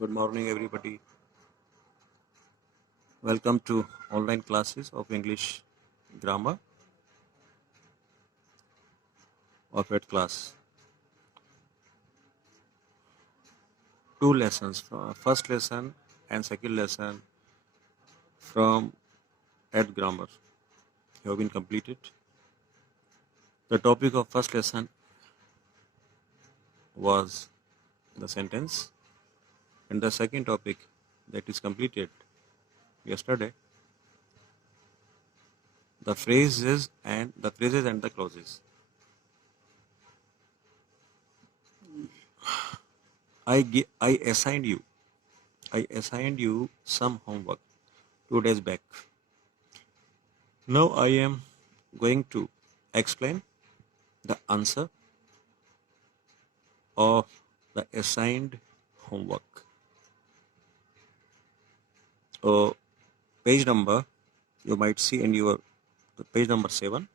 Good morning, everybody. Welcome to online classes of English grammar of ED class. Two lessons, first lesson and second lesson from ED grammar have been completed. The topic of first lesson was the sentence, and the second topic that is completed yesterday, the phrases and the clauses. I assigned you some homework 2 days back. Now I am going to explain the answer of the assigned homework. So page number, you might see in your page number 7,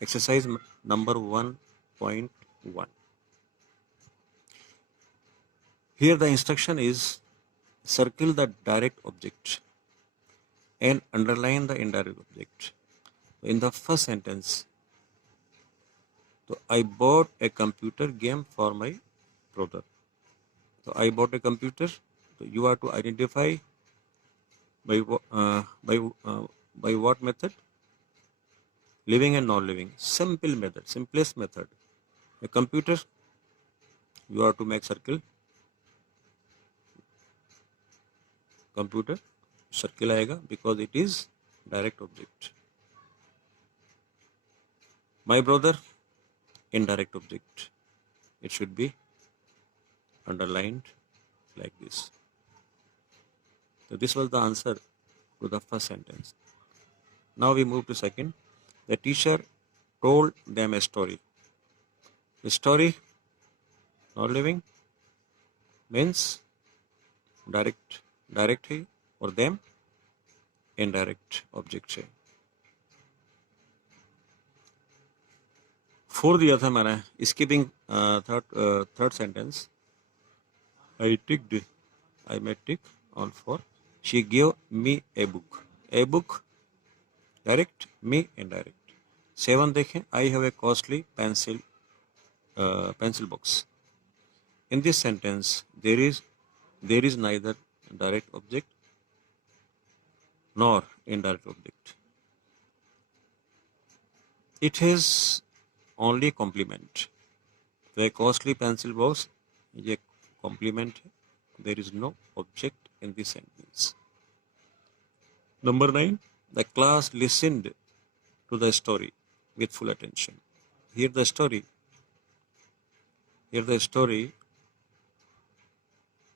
exercise number 1.1. Here the instruction is circle the direct object and underline the indirect object. In the first sentence, so I bought a computer game for my brother. So I bought a computer. So you are to identify by what method? Living and non-living. Simple method, simplest method. A computer, you have to make circle. Computer, circle आएगा because it is direct object. My brother, indirect object. It should be underlined like this. So this was the answer to the first sentence. Now we move to second. The teacher told them a story. The story, not living, means direct है और them indirect object है. For दिया था मैंने skipping third sentence. I made tick on 4. She gave me a book. A book, direct, me indirect. 7 देखें. I have a costly pencil box. In this sentence, there is neither direct object nor indirect object. It is only complement. The costly pencil box is a complement. There is no object in this sentence. Number 9, the class listened to the story with full attention. Here the story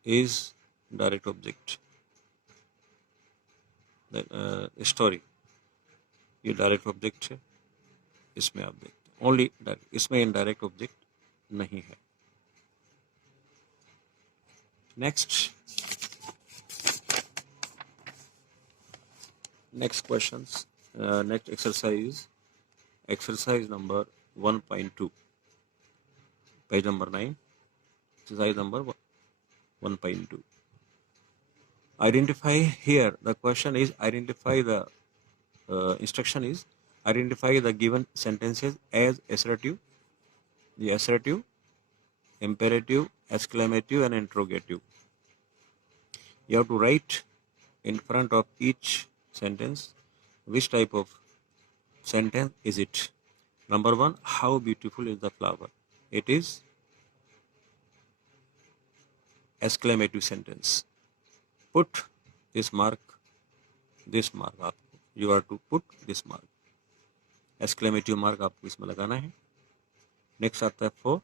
is direct object. The story ये direct object है, इसमें आप देखते only direct, इसमें indirect object नहीं है. Next questions, next exercise number 1.2, page number 9, exercise number 1.2. Identify, here the question is identify the instruction is identify the given sentences as assertive, the assertive, imperative, exclamative and interrogative. You have to write in front of each sentence which type of sentence is it. Number 1, how beautiful is the flower? It is exclamative sentence. Put this mark आपको, you are to put this mark. Exclamative mark आपको इसमें लगाना है. Next आता है for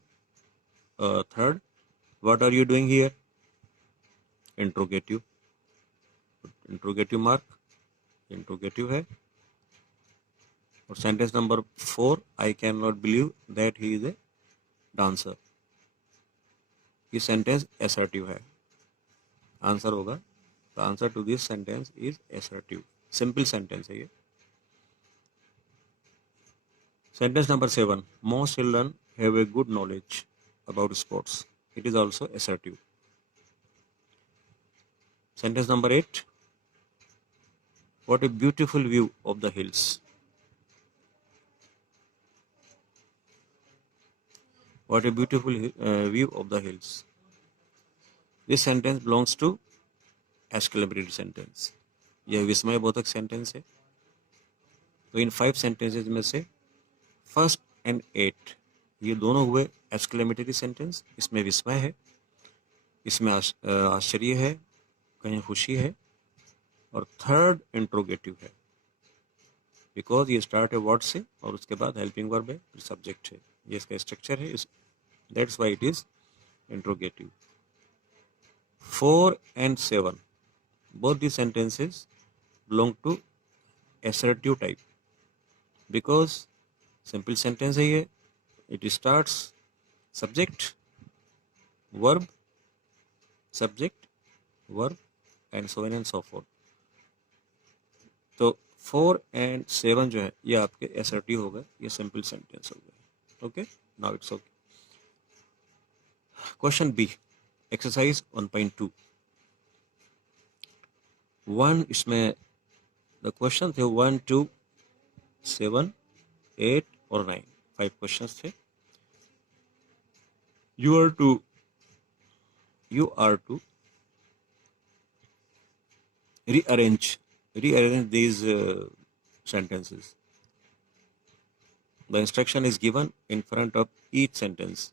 third, what are you doing here? Interrogative. Interrogative mark, interrogative है. और sentence number 4, I cannot believe that he is a dancer. ये sentence assertive है. आंसर होगा, the answer to this sentence is assertive. Simple sentence है ये. Sentence number 7, most children have a good knowledge about sports. It is also assertive. Sentence number 8. What a beautiful view of the hills. What a beautiful view of the hills. This sentence belongs to exclamatory sentence. यह विस्मय बोधक sentence है. तो इन 5 sentences में से first and 8 ये दोनों हुए एक्सक्लेमेटरी सेंटेंस. इसमें विस्मय है, इसमें आश्चर्य है, कहीं खुशी है, और थर्ड इंट्रोगेटिव है, बिकॉज ये स्टार्ट है वर्ड से और उसके बाद हेल्पिंग वर्ब है, फिर सब्जेक्ट है. ये इसका स्ट्रक्चर है, that's why it is interrogative. 4 and 7 both these sentences belong to assertive type, because simple sentence है ये. It starts subject verb subject verb and so on and so forth. तो 4 and 7 जो है ये आपके assertive हो गए, ये simple sentence हो गए. Okay, now it's okay. Question B, exercise 1.2. 1 इसमें द क्वेश्चन थे 1 2 7 8 और 9, 5 क्वेश्चंस थे. You are to rearrange these sentences. The instruction is given in front of each sentence.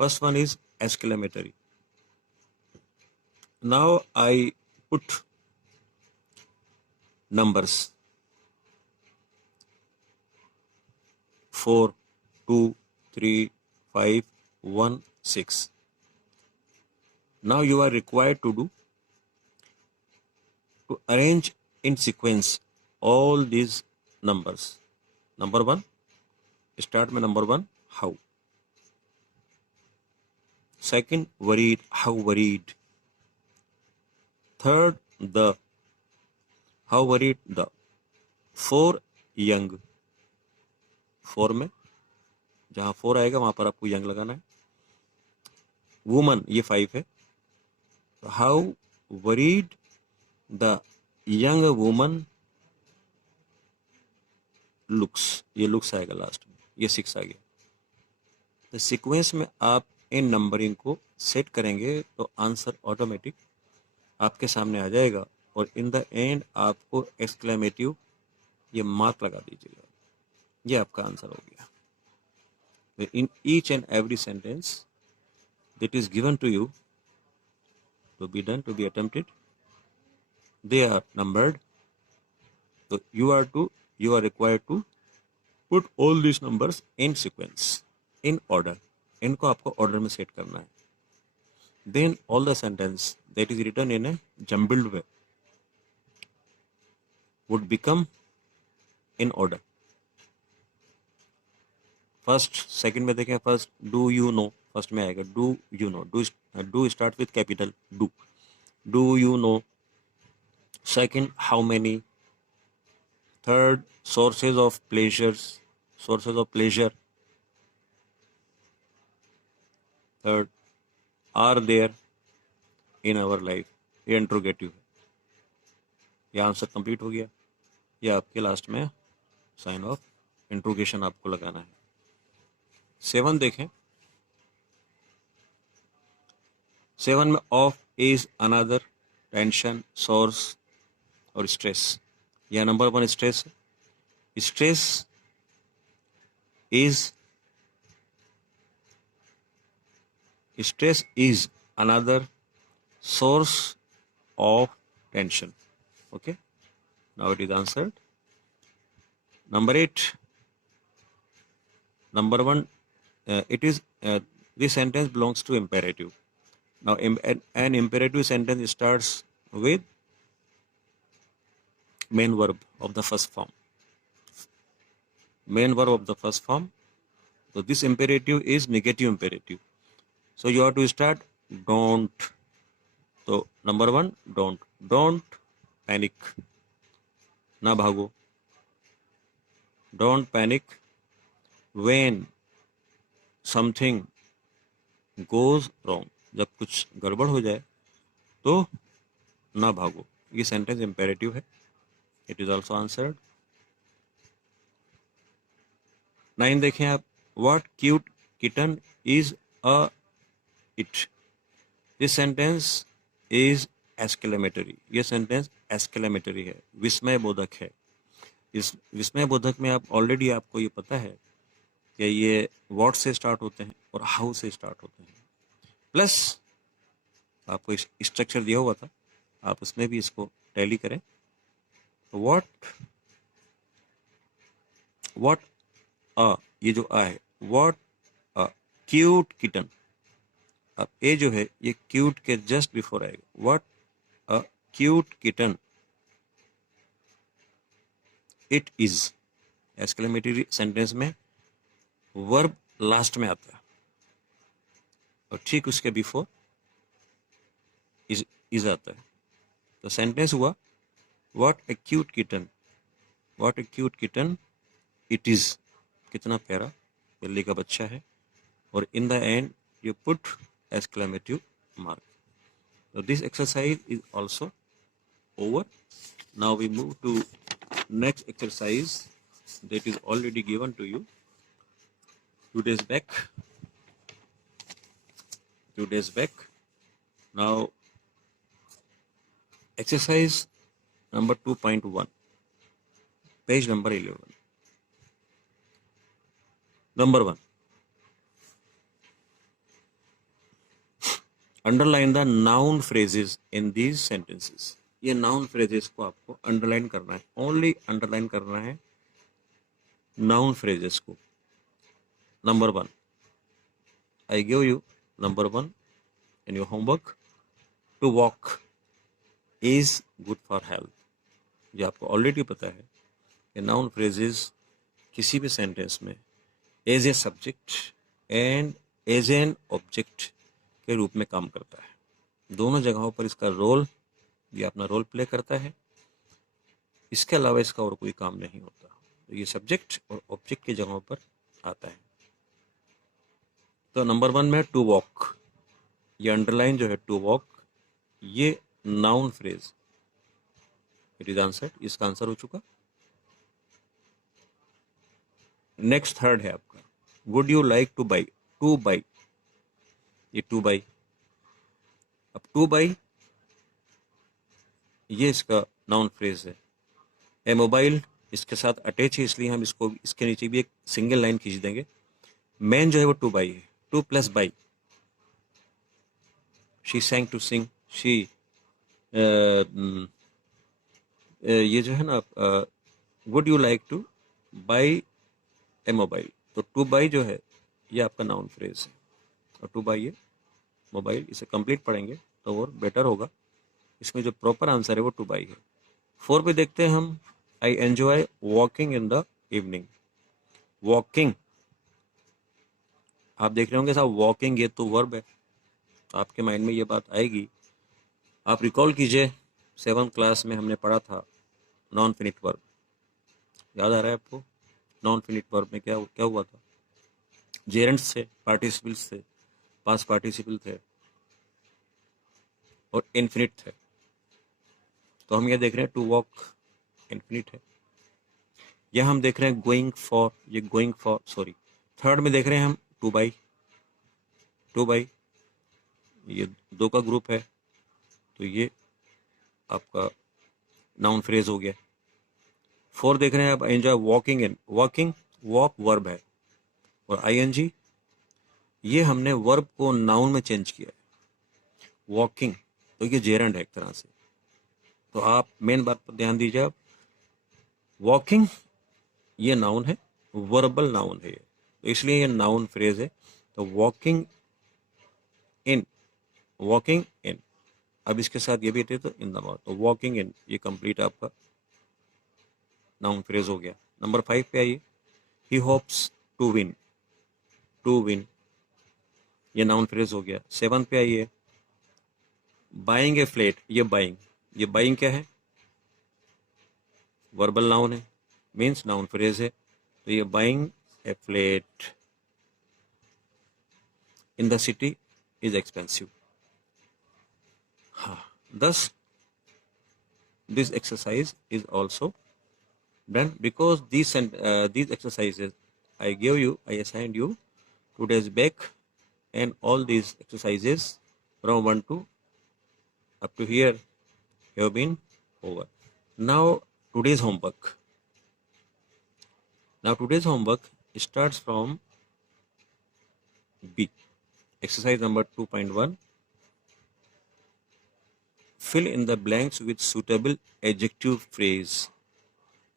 First one is exclamatory. Now I put numbers 4 2 3 5 1 6. Now you are required to arrange in sequence all these numbers. Number 1, start with number 1, how. Second, worried, how worried. Third, the, how worried the. 4, young. 4 में जहाँ 4 आएगा वहाँ पर आपको young लगाना है. Woman ये 5 है. How worried the young woman looks, ये looks आएगा लास्ट में, ये 6 आ गया. तो सीक्वेंस में आप इन नंबरिंग को सेट करेंगे तो आंसर ऑटोमेटिक आपके सामने आ जाएगा, और इन द एंड आपको एक्सक्लेमेटिव ये मार्क लगा दीजिएगा. ये आपका आंसर हो गया. In each and every sentence that is given to you to be done, to be attempted, they are numbered. So you are required to put all these numbers in sequence, in order. इनको आपको order में set करना है. Then all the sentence that is written in a jumbled way would become in order. First second में देखें. First do you know, first में आएगा do you know. Do start with capital do you know. Second, how many. Third, sources of pleasure. Third, are there in our life. ये interrogative है. ये answer complete हो गया. ये आपके last में साइन ऑफ इंट्रोगेशन आपको लगाना है. 7 देखें. 7 में of is another, tension, source और स्ट्रेस. यह नंबर 1 स्ट्रेस है. Stress is another source of tension. Okay, now it is answered. Number 8, number 1, it is this sentence belongs to imperative. Now an imperative sentence starts with main verb of the first form. So this imperative is negative imperative, so you have to start don't. तो number 1, don't panic, ना भागो. Don't panic when something goes wrong. जब कुछ गड़बड़ हो जाए तो ना भागो, ये सेंटेंस इम्पेरेटिव है, इट इज ऑल्सो आंसर्ड। 9 देखें आप, what cute kitten is a it, this sentence is exclamatory, ये सेंटेंस एस्क्लेमेटरी है, विस्मय बोधक है। इस विस्मय बोधक में आप ऑलरेडी आपको ये पता है कि ये व्हाट से स्टार्ट होते हैं और हाउ से स्टार्ट होते हैं, प्लस आपको स्ट्रक्चर दिया हुआ था, आप उसमें भी इसको टैली करें। व्हाट व्हाट अ, ये जो आ है, व्हाट अ क्यूट किटन, अब ए जो है ये क्यूट के जस्ट बिफोर आएगा, what a cute kitten it is, exclamatory sentence में वर्ब लास्ट में आता है और ठीक उसके बिफोर इज आता है, तो सेंटेंस हुआ what A cute kitten, what A cute kitten it is, कितना प्यारा बिल्ली का बच्चा है, और in the end you put exclamative mark. So this exercise is also over. Now we move to next exercise that is already given to you 2 days back. 2 days back. Now exercise number 2.1, page number 11. Number 1. Underline the noun phrases in these sentences. ये noun phrases को आपको underline करना है, only underline करना है noun phrases को. Number 1, I give you number 1 in your homework. To walk is good for health. ये आपको ऑलरेडी पता है कि noun phrases किसी भी सेंटेंस में as a subject and as an object के रूप में काम करता है, दोनों जगहों पर इसका रोल, ये अपना रोल प्ले करता है, इसके अलावा इसका और कोई काम नहीं होता, तो ये सब्जेक्ट और ऑब्जेक्ट की जगहों पर आता है। तो नंबर 1 में टू वॉक, ये अंडरलाइन जो है टू वॉक, ये noun phrase, it is answer, इसका आंसर हो चुका। नेक्स्ट थर्ड है आपका, would you like to by, two by, ये टू बाई, अब टू बाई ये इसका नाउन फ्रेज है। ए मोबाइल इसके साथ अटैच है, इसलिए हम इसको इसके नीचे भी एक सिंगल लाइन खींच देंगे। मैन जो है वो टू बाई है, to plus buy, she sang to sing, she ये जो है ना, would you like to buy a mobile, तो टू बाई जो है ये आपका नाउन फ्रेज है, और टू बाई है मोबाइल, इसे कंप्लीट पढ़ेंगे तो और बेटर होगा। इसमें जो प्रॉपर आंसर है वो टू बाई है। 4 पे देखते हैं हम, I enjoy walking in the evening, walking, आप देख रहे होंगे साहब वॉकिंग ये तो वर्ब है, आपके माइंड में ये बात आएगी। आप रिकॉल कीजिए 7th क्लास में हमने पढ़ा था नॉन फिनिट वर्ब, याद आ रहा है आपको? नॉन फिनिट वर्ब में क्या क्या हुआ था? जेरेंट्स थे, पार्टिसिपल्स थे, पास्ट पार्टिसिपल थे और इन्फिनिट थे। तो हम ये देख रहे हैं टू वॉक इन्फिनिट है। यह हम देख रहे हैं गोइंग फॉर, ये गोइंग फॉर, सॉरी थर्ड में देख रहे हैं हम टू बाई, टू बाई ये दो का ग्रुप है, तो ये आपका नाउन फ्रेज हो गया। 4 देख रहे हैं आप, enjoy walking in, walking walk verb है, और आईएनजी ये हमने वर्ब को नाउन में चेंज किया है, वॉकिंग, तो ये जेरेंड है एक तरह से। तो आप मेन बात पर ध्यान दीजिए, आप वॉकिंग ये नाउन है, वर्बल नाउन है ये, तो इसलिए ये नाउन फ्रेज है। तो वॉकिंग इन, वॉकिंग इन, अब इसके साथ ये भी थे तो इन द माउथ, तो वॉकिंग इन ये कंप्लीट आपका नाउन फ्रेज हो गया। नंबर 5 पे आइए, he hopes to win, to win ये नाउन फ्रेज हो गया। 7 पे आइए, बाइंग ए फ्लैट, ये बाइंग क्या है? वर्बल नाउन है, मीन्स नाउन फ्रेज है, तो ये buying a flat in the city is expensive. हाँ 10 this exercise is also done, because these exercises I gave you, I assigned you 2 days back, and all these exercises from 1 to up to here have been over. Now today's homework. Now today's homework starts from B. Exercise number 2.1. Fill in the blanks with suitable adjective phrase.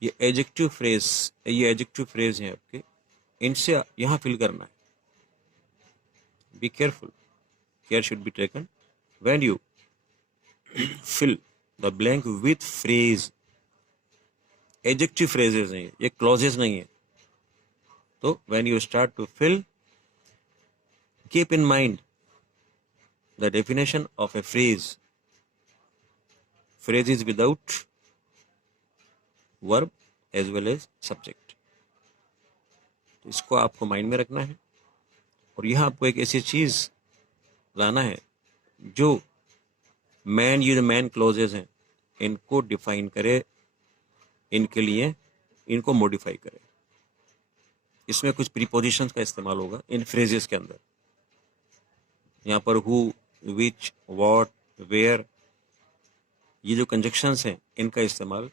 ये adjective phrase हैं आपके, इनसे यहाँ fill करना है. Be careful, care should be taken when you fill the blank with phrase. Adjective phrases हैं ये clauses नहीं है. तो when you start to fill, keep in mind the definition of a phrase. Phrase is without verb as well as subject. तो इसको आपको mind में रखना है. और यहाँ आपको एक ऐसी चीज लाना है जो ये जो मैन क्लोजेस हैं इनको डिफाइन करे, इनके लिए इनको मॉडिफाई करे. इसमें कुछ प्रीपोजिशंस का इस्तेमाल होगा इन फ्रेजेस के अंदर. यहाँ पर हु, विच, व्हाट, वेयर, ये जो कंजक्शंस हैं इनका इस्तेमाल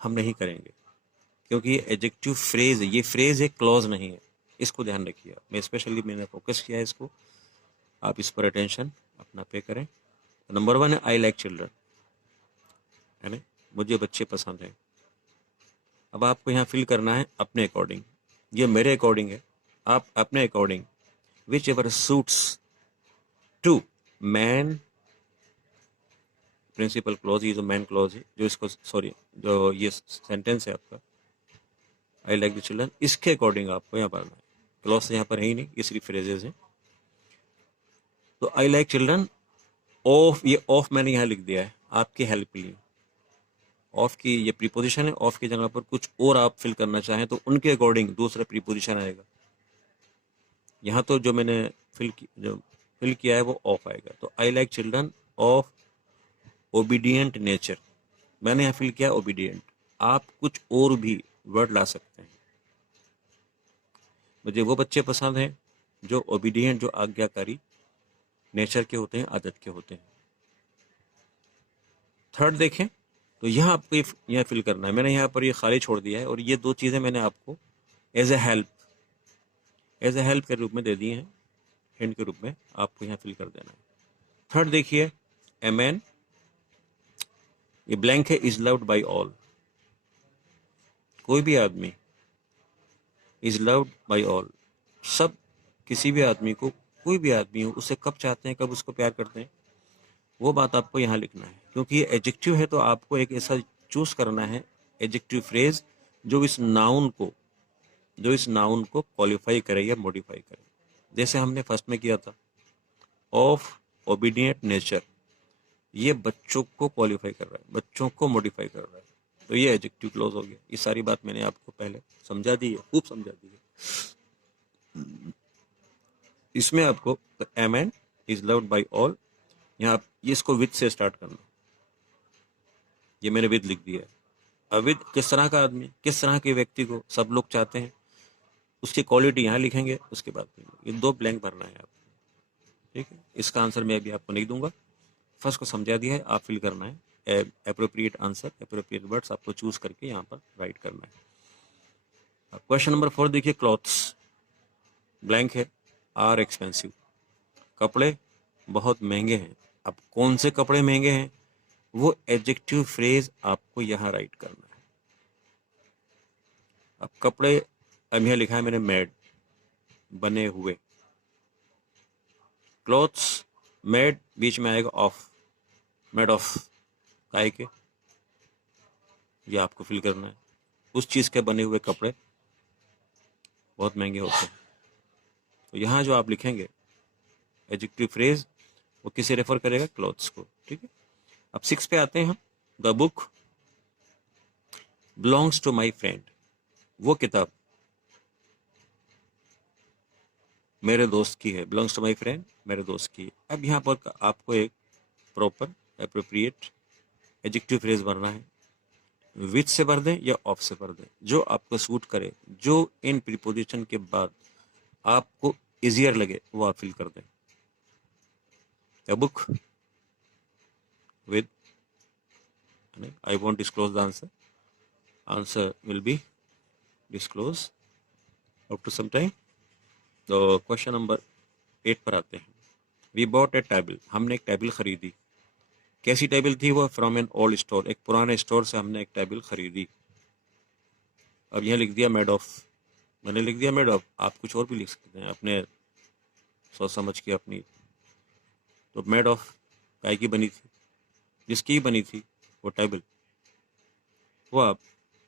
हम नहीं करेंगे, क्योंकि ये एडजेक्टिव फ्रेज है. ये फ्रेज एक क्लॉज नहीं है, इसको ध्यान रखिए. मैंने फोकस किया है इसको, आप इस पर अटेंशन अपना पे करें. नंबर 1 है आई लाइक चिल्ड्रन, है ना, मुझे बच्चे पसंद हैं. अब आपको यहाँ फिल करना है अपने अकॉर्डिंग. ये मेरे अकॉर्डिंग है, आप अपने according whichever suits to main. Principal clause, ये जो मैन क्लॉज है, जो इसको जो ये सेंटेंस है आपका आई लाइक द चिल्ड्रन, इसके अकॉर्डिंग आपको यहाँ पढ़ना है. क्लॉज यहाँ पर है ही नहीं, ये सिर्फ फ्रेजेस हैं. तो आई लाइक चिल्ड्रन ऑफ, ये ऑफ मैंने यहाँ लिख दिया है आपकी हेल्प के लिए. ऑफ की ये प्रीपोजिशन है, ऑफ की जगह पर कुछ और आप फिल करना चाहें तो उनके अकॉर्डिंग दूसरा प्रीपोजिशन आएगा. यहाँ तो जो मैंने फिल किया है वो ऑफ आएगा. तो I like children of obedient nature, मैंने यहाँ फिल किया ओबीडियंट. आप कुछ और भी वर्ड ला सकते हैं. मुझे वो बच्चे पसंद हैं जो ओबीडियंट, जो आज्ञाकारी नेचर के होते हैं, आदत के होते हैं. थर्ड देखें तो यहाँ आपको यहाँ फिल करना है. मैंने यहाँ पर ये खाली छोड़ दिया है और ये 2 चीज़ें मैंने आपको एज ए हेल्प के रूप में दे दी हैं, हिंट के रूप में आपको यहाँ फिल कर देना है. थर्ड देखिए, ए मैन, ये ब्लैंक है, इज लव्ड बाय ऑल. कोई भी आदमी, इज लव्ड बाय ऑल, सब, किसी भी आदमी को, कोई भी आदमी हो, उसे कब चाहते हैं, कब उसको प्यार करते हैं, वो बात आपको यहाँ लिखना है. क्योंकि ये एडजेक्टिव है तो आपको एक ऐसा चूज करना है एडजेक्टिव फ्रेज जो इस नाउन को क्वालिफाई करे या मॉडिफाई करे. जैसे हमने फर्स्ट में किया था, ऑफ ओबीडियंट नेचर, ये बच्चों को क्वालिफाई कर रहा है, बच्चों को मॉडिफाई कर रहा है. तो ये एडजेक्टिव क्लॉज हो गया. ये सारी बात मैंने आपको पहले समझा दी है, खूब समझा दी है. इसमें आपको a man is loved by all, यहाँ ये इसको विद से स्टार्ट करना. ये मैंने विद लिख दिया है. अब विद किस तरह का आदमी, किस तरह के व्यक्ति को सब लोग चाहते हैं, उसकी क्वालिटी यहाँ लिखेंगे. उसके बाद ये 2 ब्लैंक भरना है आपको. ठीक है, इसका आंसर मैं अभी आपको नहीं दूंगा, फर्स्ट को समझा दिया है, आप फिल करना है. एप्रोप्रिएट आंसर, एप्रोप्रिएट वर्ड्स आपको चूज करके यहाँ पर राइट करना है. अब क्वेश्चन नंबर 4 देखिए, क्लॉथ्स, ब्लैंक है, आर एक्सपेंसिव, कपड़े बहुत महंगे हैं. अब कौन से कपड़े महंगे हैं, वो एडजेक्टिव फ्रेज आपको यहाँ राइट करना है. अब कपड़े, अब यहाँ लिखा है मैंने मेड, बने हुए. क्लॉथ्स, मेड, बीच में आएगा ऑफ, मेड ऑफ, काय के, ये आपको फिल करना है. उस चीज के बने हुए कपड़े बहुत महंगे होते हैं. तो यहाँ जो आप लिखेंगे एडजेक्टिव फ्रेज, वो किसे रेफर करेगा, क्लॉथ्स को. ठीक है, अब 6 पे आते हैं हम. The book belongs to my friend, वो किताब मेरे दोस्त की है. बिलोंग्स टू माई फ्रेंड, मेरे दोस्त की है. अब यहाँ पर आपको एक प्रॉपर एप्रोप्रिएट एडजेक्टिव फ्रेज भरना है, विथ से भर दें या ऑफ से भर दें, जो आपको सूट करे, जो इन प्रीपोजिशन के बाद आपको इजियर लगे वो आप फिल कर दें। A book with, I won't disclose the answer. Answer will be disclosed after some time. तो क्वेश्चन नंबर 8 पर आते हैं। वी बॉट ए टेबल, हमने एक टेबल खरीदी। कैसी टेबल थी वो? फ्रॉम एन ओल्ड स्टोर, एक पुराने स्टोर से हमने एक टेबल खरीदी। अब यहाँ लिख दिया मेड ऑफ, मैंने लिख दिया मेड ऑफ, आप कुछ और भी लिख सकते हैं अपने सोच समझ के अपनी। तो मेड ऑफ काय की बनी थी? जिसकी बनी थी वो टेबल, वो आप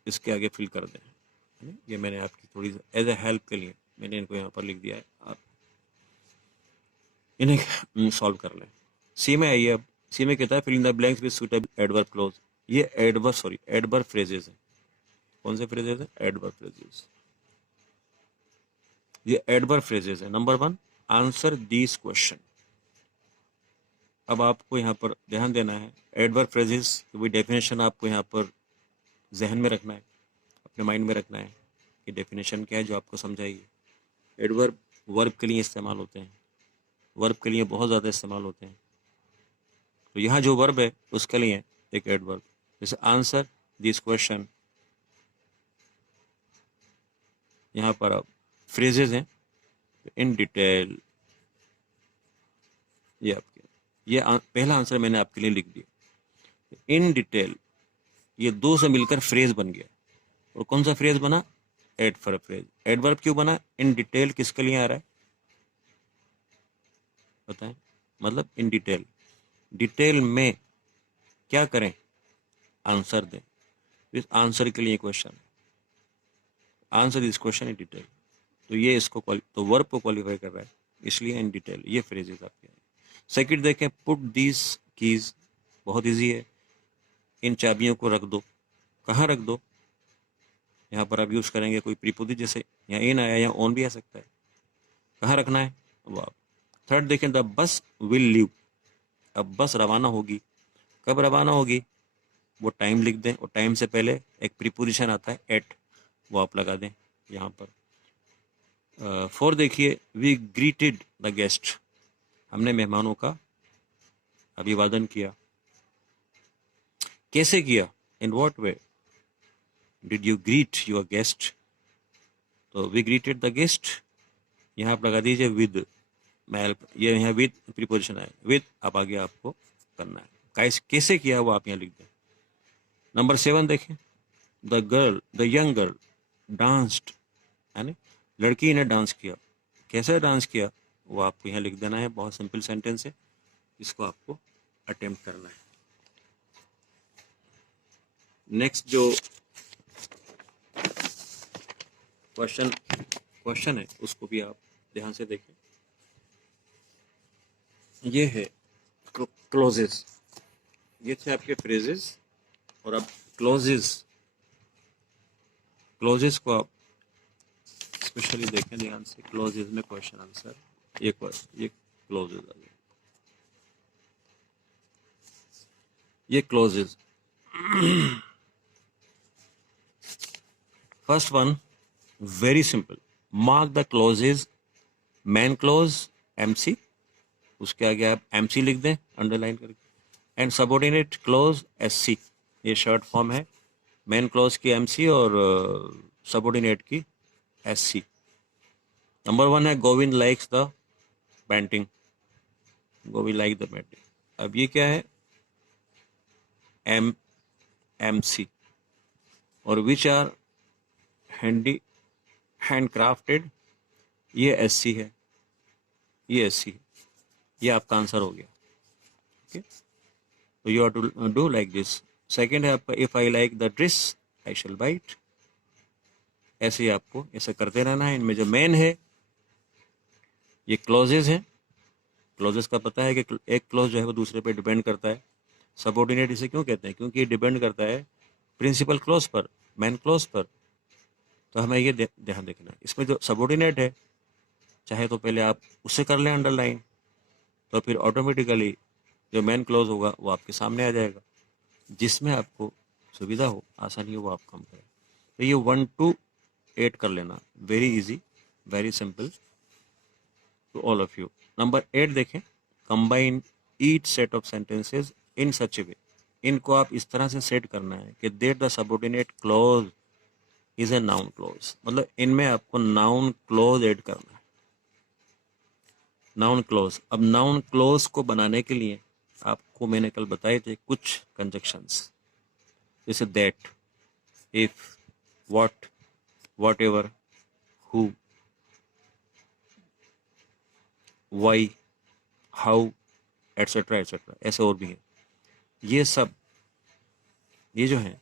इसके आगे फिल कर दें। ये मैंने आपकी थोड़ी एज ए हेल्प के लिए मैंने इनको यहाँ पर लिख दिया है, आप इन्हें सॉल्व कर लें। सी में आइए। अब सी में कहता है fill in the blanks with suitable adverb clause. ये एडवर्ब फ्रेजेस हैं। कौन से फ्रेजेस हैं? Adverb phrases. ये एडवर्ब फ्रेजेस है। Number 1, answer this question. अब आपको यहाँ पर ध्यान देना है, एडवर्ब फ्रेजेस की डेफिनेशन आपको यहाँ पर जहन में रखना है, अपने माइंड में रखना है कि डेफिनेशन क्या है जो आपको समझाइए। एडवर्ब वर्ब के लिए इस्तेमाल होते हैं, वर्ब के लिए बहुत ज़्यादा इस्तेमाल होते हैं। तो यहाँ जो वर्ब है उसके लिए एक एडवर्ब, जैसे आंसर दिस क्वेश्चन। यहाँ पर अब फ्रेजेस हैं इन डिटेल, ये आपके पहला आंसर मैंने आपके लिए लिख दिया। इन डिटेल, ये दो से मिलकर फ्रेज बन गया। और कौन सा फ्रेज बना? Adverb phrase. एडवर्ब क्यों बना? इन डिटेल किसके लिए आ रहा है बताएं? मतलब इन डिटेल, डिटेल में क्या करें? आंसर दें। इस आंसर के लिए क्वेश्चन है, answer this question in detail. तो ये इसको तो वर्ब को क्वालिफाई कर रहा है, इसलिए इन डिटेल ये फ्रेजेस आपके। सेकंड देखें, पुट दीज कीज, बहुत इजी है। इन चाबियों को रख दो। कहाँ रख दो? यहाँ पर आप यूज करेंगे कोई प्रीपोजिशन, जैसे यहाँ इन आया, यहाँ ऑन भी आ सकता है। कहाँ रखना है वो आप। थर्ड देखें, द बस विल लीव, अब बस रवाना होगी। कब रवाना होगी? वो टाइम लिख दें, और टाइम से पहले एक प्रीपोजिशन आता है एट, वो आप लगा दें यहाँ पर। फोर देखिए, वी ग्रीटेड द गेस्ट, हमने मेहमानों का अभिवादन किया। कैसे किया? In what way did you greet your guest? तो वी ग्रीटेड द गेस्ट, यहाँ आप लगा दीजिए विद, ये यहाँ विद प्रीपोजिशन है, विद अब आगे आपको करना है। कैसे किया वो आप यहाँ लिख दें। नंबर 7 देखें, द यंग गर्ल डांस्ड, यानी लड़की ने डांस किया। कैसे डांस किया वो आपको यहाँ लिख देना है। बहुत सिंपल सेंटेंस है, इसको आपको अटेम्प्ट करना है। नेक्स्ट जो क्वेश्चन है उसको भी आप ध्यान से देखें। ये है क्लोजेस, ये थे आपके फ्रेजेस, और अब क्लोजेस को आप स्पेशली देखें ध्यान से। क्लोजेस में क्वेश्चन आंसर, ये क्लोजेस आ गए, ये clauses. First one very simple, mark the clauses, main clause MC, उसके आगे आप MC लिख दें अंडरलाइन करके, एंड सबऑर्डिनेट क्लोज SC, ये शॉर्ट फॉर्म है मैन क्लोज की MC और सबऑर्डिनेट की SC। नंबर 1 है Govind likes the painting, Govind like the painting. अब ये क्या है? MC, और विच आर हैंडक्राफ्टेड, ये SC है, ये SC है। ये आपका आंसर हो गया। ओके, तो you are to do like this. Second है आपका, if I like the dress I shall buy it. ऐसे ही आपको ऐसा करते रहना है। इनमें जो मेन है ये क्लोजेस हैं। क्लोजेस का पता है कि एक क्लोज जो है वो दूसरे पे डिपेंड करता है। सबऑर्डिनेट इसे क्यों कहते हैं? क्योंकि ये डिपेंड करता है प्रिंसिपल क्लोज पर, मेन क्लोज पर। तो हमें ये ध्यान देखना है। इसमें जो सबऑर्डिनेट है, चाहे तो पहले आप उससे कर लें अंडरलाइन, तो फिर ऑटोमेटिकली जो मेन क्लोज होगा वो आपके सामने आ जाएगा। जिसमें आपको सुविधा हो, आसानी हो, वो आप काम करें। तो ये 1 to 8 कर लेना, very easy, very simple to all of you. Number 8 देखें, combine each set of sentences in such a way. इनको आप इस तरह से सेट करना है कि that the subordinate clause is a noun clause, मतलब इनमें आपको नाउन क्लॉज ऐड करना है। नाउन क्लॉज, अब नाउन क्लॉज को बनाने के लिए आपको मैंने कल बताए थे कुछ कंजक्शंस, जैसे that, if, what, whatever, who, why, how, etcetera etcetera, ऐसे और भी हैं। ये सब, ये जो हैं,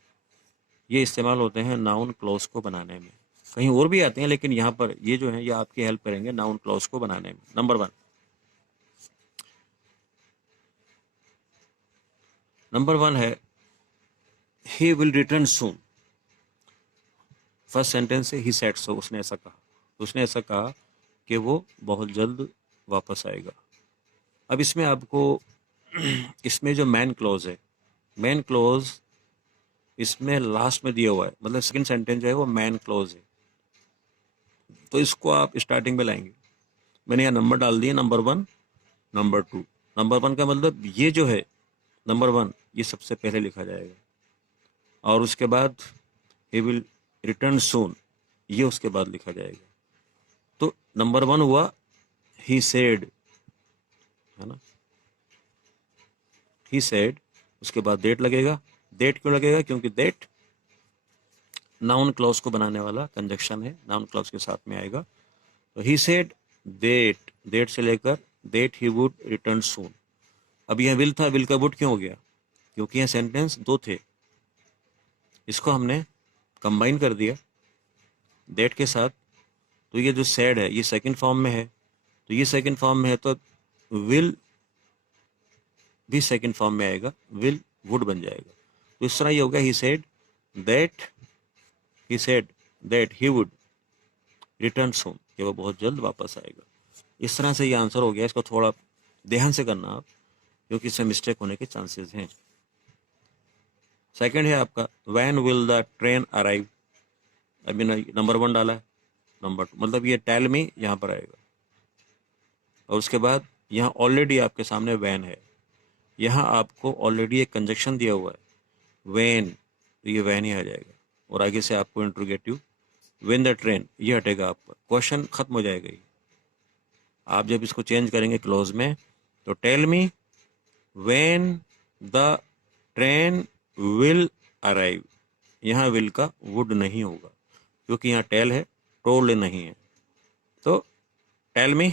ये इस्तेमाल होते हैं नाउन क्लॉज को बनाने में। कहीं और भी आते हैं, लेकिन यहाँ पर ये जो है ये आपकी हेल्प करेंगे नाउन क्लॉज को बनाने में। नंबर 1, नंबर 1 है he will return soon. First sentence है ही सेड सो, उसने ऐसा कहा, उसने ऐसा कहा कि वो बहुत जल्द वापस आएगा। अब इसमें आपको इसमें जो मैन क्लॉज है, मैन क्लॉज इसमें लास्ट में दिया हुआ है, मतलब सेकंड सेंटेंस जो है वो मैन क्लॉज है, तो इसको आप स्टार्टिंग में लाएंगे। मैंने यहाँ नंबर डाल दिए, नंबर 1, नंबर 2। नंबर 1 का मतलब ये जो है नंबर 1, ये सबसे पहले लिखा जाएगा, और उसके बाद ही विल रिटर्न सून, ये उसके बाद लिखा जाएगा। तो नंबर 1 हुआ ही सेड, है ना, ही सेड, उसके बाद डेट लगेगा। डेट क्यों लगेगा? क्योंकि डेट नाउन क्लॉज को बनाने वाला कंजक्शन है, नाउन क्लॉज के साथ में आएगा। तो ही सेड डेट, डेट से लेकर डेट ही वुड रिटर्न सून। अब यह विल था, विल का वुड क्यों हो गया? क्योंकि यह सेंटेंस 2 थे, इसको हमने कंबाइन कर दिया डेट के साथ। तो ये जो सेड है ये सेकंड फॉर्म में है, तो ये सेकंड फॉर्म में है, तो विल भी सेकंड फॉर्म में आएगा, विल वुड बन जाएगा। तो इस तरह ये होगा he said that he would return soon, कि वो बहुत जल्द वापस आएगा। इस तरह से ये आंसर हो गया। इसको थोड़ा ध्यान से करना आप, क्योंकि इससे मिस्टेक होने के चांसेस हैं। सेकंड है आपका when will the train arrive. अभी नंबर 1 डाला है, नंबर 2 मतलब ये टेल मी यहाँ पर आएगा, और उसके बाद यहाँ ऑलरेडी आपके सामने वैन है, यहाँ आपको ऑलरेडी एक कंजक्शन दिया हुआ है वैन, तो ये वैन ही आ जाएगा, और आगे से आपको इंट्रोगेटिव व्हेन द ट्रेन, ये हटेगा, आपका क्वेश्चन खत्म हो जाएगा। ये आप जब इसको चेंज करेंगे क्लोज में, तो tell me when the train will arrive, यहाँ विल का वुड नहीं होगा, क्योंकि यहाँ टेल है, टोल्ड नहीं है। तो tell me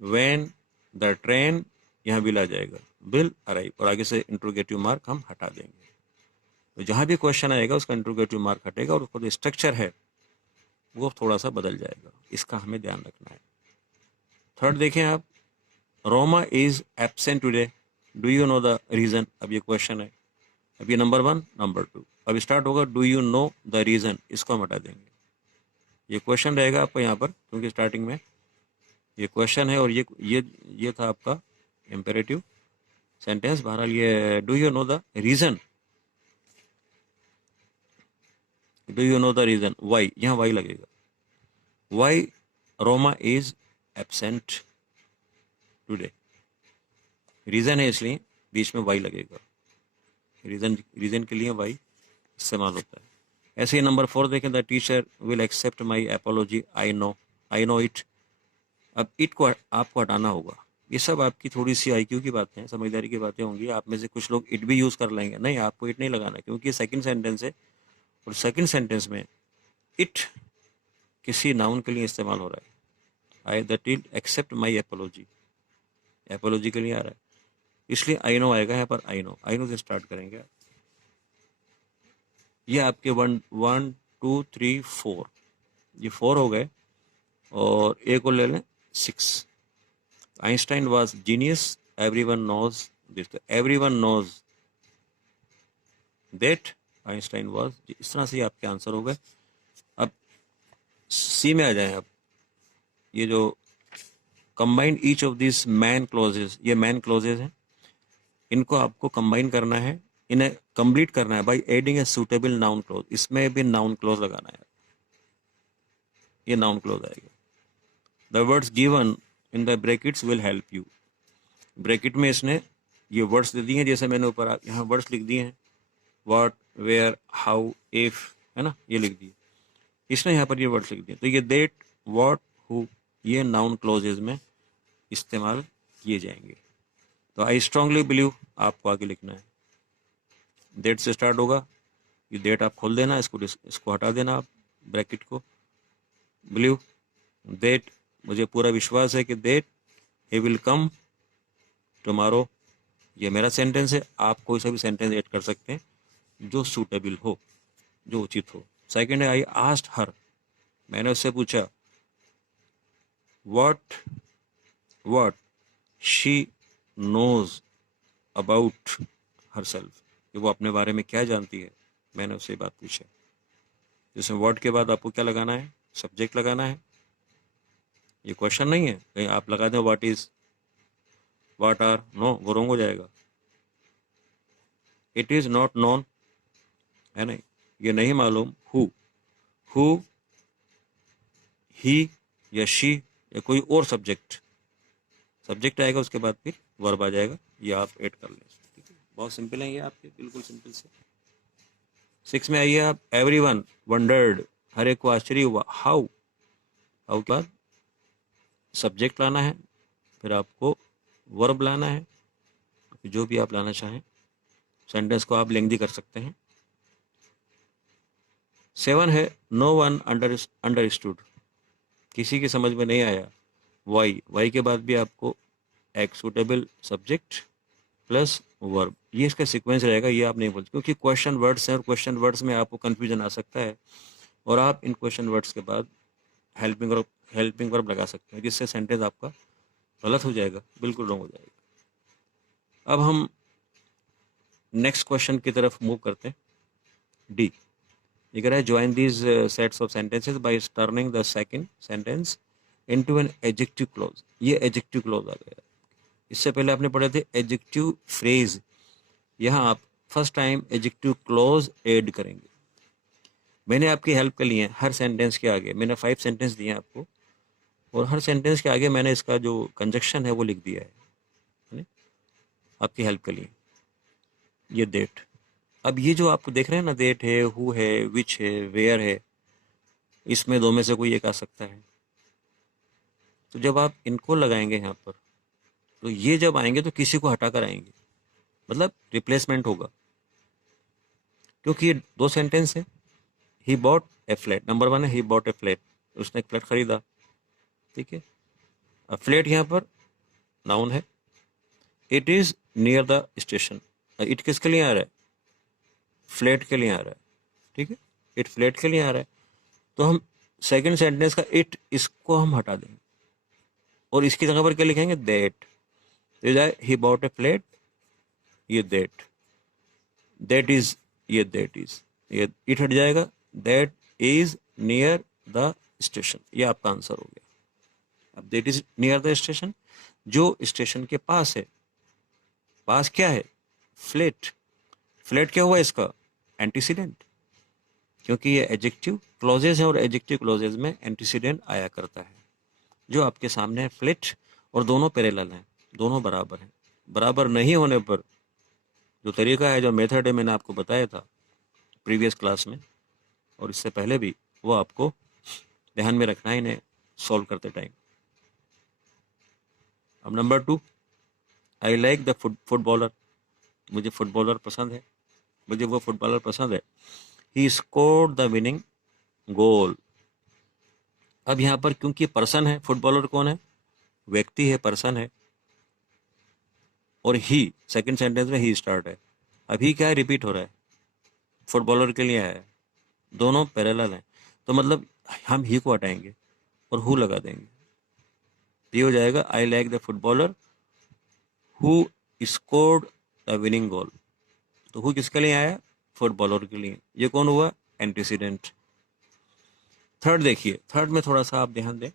when the train, यहाँ विल आ जाएगा, विल अराइव, और आगे से इंट्रोगेटिव मार्क हम हटा देंगे। तो जहाँ भी क्वेश्चन आएगा उसका इंट्रोगेटिव मार्क हटेगा, और उसका जो स्ट्रक्चर है वो थोड़ा सा बदल जाएगा, इसका हमें ध्यान रखना है। थर्ड देखें आप, Roma is absent today, do you know the reason. अब ये क्वेश्चन है, अब ये नंबर 1, नंबर 2, अब स्टार्ट होगा do you know the reason, इसको हम हटा देंगे। ये क्वेश्चन रहेगा आपका यहाँ पर, क्योंकि स्टार्टिंग में ये क्वेश्चन है, और ये था आपका इम्पेरेटिव सेंटेंस। बहरहाल ये do you know the reason, do you know the reason why, यहाँ वाई लगेगा, why Roma is absent today. Reason है इसलिए बीच में वाई लगेगा, रीज़न के लिए वाई इस्तेमाल होता है। ऐसे ही नंबर 4 देखें, the teacher will accept my apology, I know it. अब इट को आपको हटाना होगा। ये सब आपकी थोड़ी सी आईक्यू की बातें हैं, समझदारी की बातें होंगी। आप में से कुछ लोग इट भी यूज़ कर लेंगे, नहीं, आपको इट नहीं लगाना, क्योंकि ये सेकंड सेंटेंस है, और सेकंड सेंटेंस में इट किसी नाउन के लिए इस्तेमाल हो रहा है। I the teacher accept my apology, apology के लिए आ रहा है, इसलिए आई नो आएगा यहाँ पर। आई नो से स्टार्ट करेंगे। ये आपके 1 2 3 4, ये 4 हो गए, और एक और ले लें 6। Einstein was genius, everyone knows this, everyone knows that Einstein was. इस तरह से आपके आंसर हो गए। अब सी में आ जाएं। अब ये जो combined each of this man clauses, ये मैन क्लॉजेज हैं, इनको आपको कंबाइन करना है इन्हें कंप्लीट करना है by adding a suitable noun close. इसमें भी नाउन क्लोज लगाना है, ये नाउन क्लोज आएगा। The words given in the brackets will help you. Bracket में इसने ये वर्ड्स दे दिए हैं, जैसे मैंने ऊपर यहाँ वर्ड्स लिख दिए हैं, व्हाट, वेयर, हाउ, इफ, है ना, ये लिख दिए। इसने यहाँ पर ये वर्ड्स लिख दिए, तो ये दैट, व्हाट, हु, ये नाउन क्लोजेज में इस्तेमाल किए जाएंगे। तो आई स्ट्रांगली बिलीव आपको आगे लिखना है, डेट से स्टार्ट होगा, ये डेट आप खोल देना, इसको हटा देना आप ब्रैकेट को। बिलीव डेट, मुझे पूरा विश्वास है कि that he will come tomorrow, ये मेरा सेंटेंस है। आप कोई सा भी सेंटेंस ऐड कर सकते हैं जो सूटेबल हो, जो उचित हो। सेकंड है आई आस्क्ड हर, मैंने उससे पूछा, what she knows about herself, कि वो अपने बारे में क्या जानती है, मैंने उससे बात पूछा। जिसमें वर्ड के बाद आपको क्या लगाना है, सब्जेक्ट लगाना है। ये क्वेश्चन नहीं है, कहीं आप लगा दें what is, what are, no, वो रॉन्ग हो जाएगा। इट इज नॉट नोन, है नहीं, ये नहीं मालूम। हु, ही या शी या कोई और सब्जेक्ट आएगा, उसके बाद फिर वर्ब आ जाएगा, ये आप ऐड कर लें। ठीक है, बहुत सिंपल है ये आपके, बिल्कुल सिंपल से। 6 में आइए आप, एवरीवन वंडर्ड, हर एक को आश्चर्य हुआ। हाउ के बाद सब्जेक्ट लाना है, फिर आपको वर्ब लाना है, जो भी आप लाना चाहें। सेंटेंस को आप लेंथी कर सकते हैं। 7 है, नो वन अंडरस्टूड, किसी की समझ में नहीं आया। वाई के बाद भी आपको एक सूटेबल सब्जेक्ट प्लस वर्ब, ये इसका सीक्वेंस रहेगा, ये आप नहीं बोलते, क्योंकि क्वेश्चन वर्ड्स हैं और क्वेश्चन वर्ड्स में आपको कंफ्यूजन आ सकता है, और आप इन क्वेश्चन वर्ड्स के बाद हेल्पिंग वर्ब लगा सकते हैं, जिससे सेंटेंस आपका गलत हो जाएगा, बिल्कुल रॉन्ग हो जाएगा। अब हम नेक्स्ट क्वेश्चन की तरफ मूव करते हैं। डी, ये कह रहा है join these sets of sentences bye turning the second sentence into an adjective clause. ये एडजेक्टिव क्लॉज आ गया। इससे पहले आपने पढ़े थे एडजेक्टिव फ्रेज, यहाँ आप first time adjective clause add करेंगे। मैंने आपकी हेल्प के लिए हर सेंटेंस के आगे मैंने 5 सेंटेंस दिए हैं आपको, और हर सेंटेंस के आगे मैंने इसका जो कंजक्शन है वो लिख दिया है आपकी हेल्प के लिए। ये डेट, अब ये जो आप देख रहे हैं ना, डेट है, हु है, विच है, वेयर है, इसमें दो में से कोई एक आ सकता है। तो जब आप इनको लगाएंगे यहाँ पर, तो ये जब आएंगे तो किसी को हटाकर आएंगे, मतलब रिप्लेसमेंट होगा, क्योंकि ये 2 सेंटेंस है। He bought A flat, number 1 है, ही बॉट ए फ्लैट, उसने एक फ्लैट खरीदा। ठीक है, अब फ्लैट यहाँ पर नाउन है। It is near the station, it किसके लिए आ रहा है, फ्लैट के लिए आ रहा है। ठीक है, इट फ्लैट के लिए आ रहा है, तो हम सेकंड सेंटेंस का इट, इसको हम हटा देंगे और इसकी जगह पर क्या लिखेंगे, दैट। तो जाए ही बॉट ए फ्लैट, ये दैट इज, ये दैट इज, ये इट हट जाएगा, that is near the station, ये आपका आंसर हो गया। अब that is near the station, जो स्टेशन के पास है, पास क्या है, फ्लैट। फ्लैट क्या हुआ इसका, एंटीसीडेंट, क्योंकि ये एडजेक्टिव क्लॉजेज है और एडजेक्टिव क्लॉजेज में एंटीसीडेंट आया करता है। जो आपके सामने है फ्लैट, और दोनों पैरेलल हैं, दोनों बराबर हैं। बराबर नहीं होने पर जो तरीका है, जो मेथड है, मैंने आपको बताया था प्रीवियस क्लास में और इससे पहले भी, वो आपको ध्यान में रखना है इन्हें सॉल्व करते टाइम। अब number 2, I like the footballer, मुझे फुटबॉलर पसंद है, मुझे वो फुटबॉलर पसंद है। ही स्कोर्ड द विनिंग गोल। अब यहाँ पर क्योंकि पर्सन है, फुटबॉलर कौन है, व्यक्ति है, पर्सन है, और ही सेकंड सेंटेंस में ही स्टार्ट है। अभी क्या है, रिपीट हो रहा है, फुटबॉलर के लिए है, दोनों पैरेलल हैं, तो मतलब हम ही को हटाएंगे और हु लगा देंगे। ये हो जाएगा आई like the footballer who scored the winning गोल। तो हु किसके लिए आया, फुटबॉलर के लिए, ये कौन हुआ, एंटीसीडेंट। थर्ड देखिए, थर्ड में थोड़ा सा आप ध्यान दें,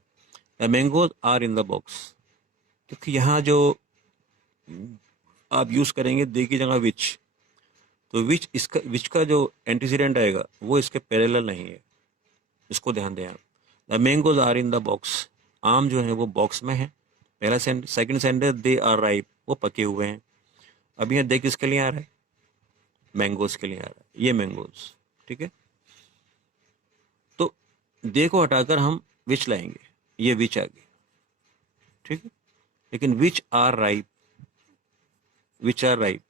the mangoes are in the box, क्योंकि यहाँ जो आप यूज करेंगे दे की जगह विच, तो विच का जो एंटीसीडेंट आएगा वो इसके पैरेलल नहीं है, इसको ध्यान दें आप। The mangoes are in the box, आम जो है वो बॉक्स में है। पहला second sentence they are ripe, वो पके हुए हैं। अब यहाँ दे किसके लिए आ रहा है? मैंगोज के लिए आ रहा है, ये मैंगोज, ठीक है। तो दे को हटाकर हम विच लाएंगे, ये विच आ गई, ठीक है। लेकिन which are ripe, which are ripe.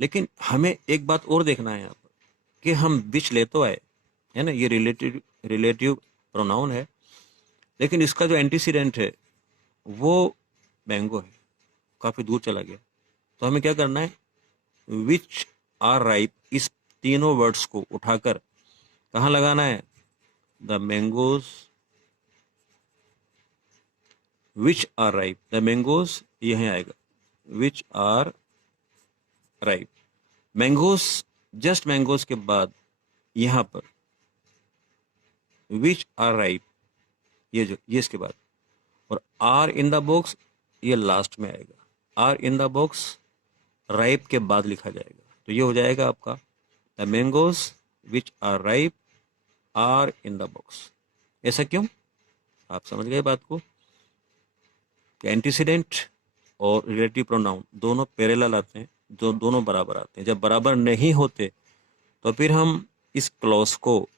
लेकिन हमें एक बात और देखना है यहाँ पर कि हम विच ले तो आए, है ना, ये रिलेटिव प्रोनाउन है, लेकिन इसका जो एंटीसीडेंट है वो मैंगो है, काफी दूर चला गया। तो हमें क्या करना है, विच आर राइप, इस तीनों वर्ड्स को उठाकर कहाँ लगाना है? The mangoes which are ripe, the mangoes यहीं आएगा, which are ripe. Mangoes, just mangoes के बाद यहां पर विच आर राइप, ये इसके बाद, और आर इन द बॉक्स ये लास्ट में आएगा। Are in the box ripe के बाद लिखा जाएगा, तो ये हो जाएगा आपका the mangoes which are ripe are in the box. ऐसा क्यों? आप समझ गए बात को कि एंटीसीडेंट और रिलेटिव प्रोनाउन दोनों पैरेलल आते हैं, जो दोनों बराबर आते हैं। जब बराबर नहीं होते तो फिर हम इस क्लॉज को,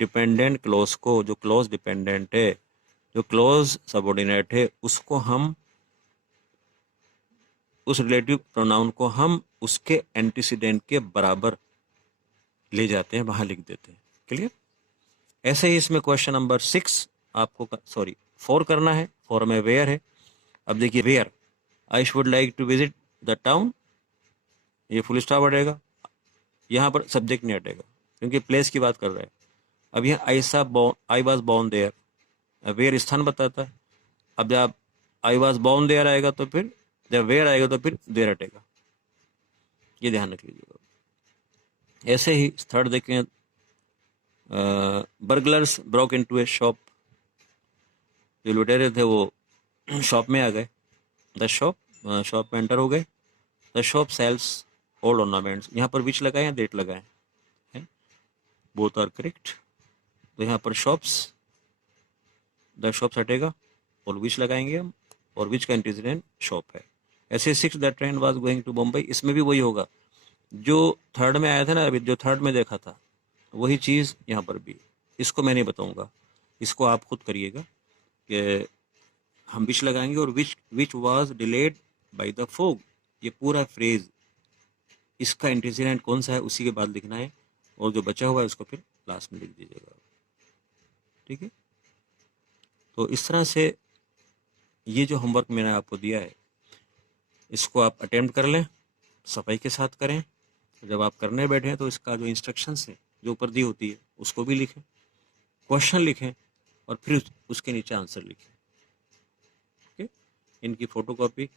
डिपेंडेंट क्लॉज को, जो क्लॉज डिपेंडेंट है, जो क्लॉज सबऑर्डिनेट है, उसको हम, उस रिलेटिव प्रोनाउन को हम उसके एंटीसीडेंट के बराबर ले जाते हैं, वहां लिख देते हैं। क्लियर? ऐसे ही इसमें क्वेश्चन नंबर 6 आपको, सॉरी 4 करना है। 4 में वेयर है। अब देखिए, where I should like to visit the town, ये फुल स्टॉप हटेगा, यहाँ पर सब्जेक्ट नहीं हटेगा क्योंकि प्लेस की बात कर रहा है। अब यहाँ I was born there, where स्थान बताता है। अब जब आई वॉज बोर्न देयर आएगा तो फिर, जब वेयर आएगा तो फिर देयर हटेगा, ये ध्यान रख लीजिएगा। ऐसे ही थर्ड देखें, बर्गलर्स ब्रोक इनटू ए शॉप, जो लुटेरे थे वो शॉप में आ गए। द शॉप में एंटर हो गए। The shop sells old ornaments, यहाँ पर विच लगाए हैं, डेट लगाए हैं, बोथ आर करेक्ट। तो यहाँ पर शॉप्स, द शॉप्स हटेगा और विच लगाएंगे हम, और विच का एंटीसीडेंट शॉप है। ऐसे 6 the train was going to Mumbai, इसमें भी वही होगा जो थर्ड में आया था ना, अभी जो थर्ड में देखा था वही चीज़ यहाँ पर भी। इसको मैं नहीं बताऊंगा, इसको आप खुद करिएगा कि हम विच लगाएंगे और which was delayed by the fog, ये पूरा फ्रेज, इसका एंटीसीडेंट कौन सा है उसी के बाद लिखना है, और जो बचा हुआ है उसको फिर लास्ट में लिख दीजिएगा, ठीक है। तो इस तरह से ये जो होमवर्क मैंने आपको दिया है, इसको आप अटेम्प्ट कर लें, सफाई के साथ करें। जब आप करने बैठें तो इसका जो इंस्ट्रक्शंस है जो ऊपर दी होती है उसको भी लिखें, क्वेश्चन लिखें, और फिर उसके नीचे आंसर लिखें, ठीक है। इनकी फोटोकॉपी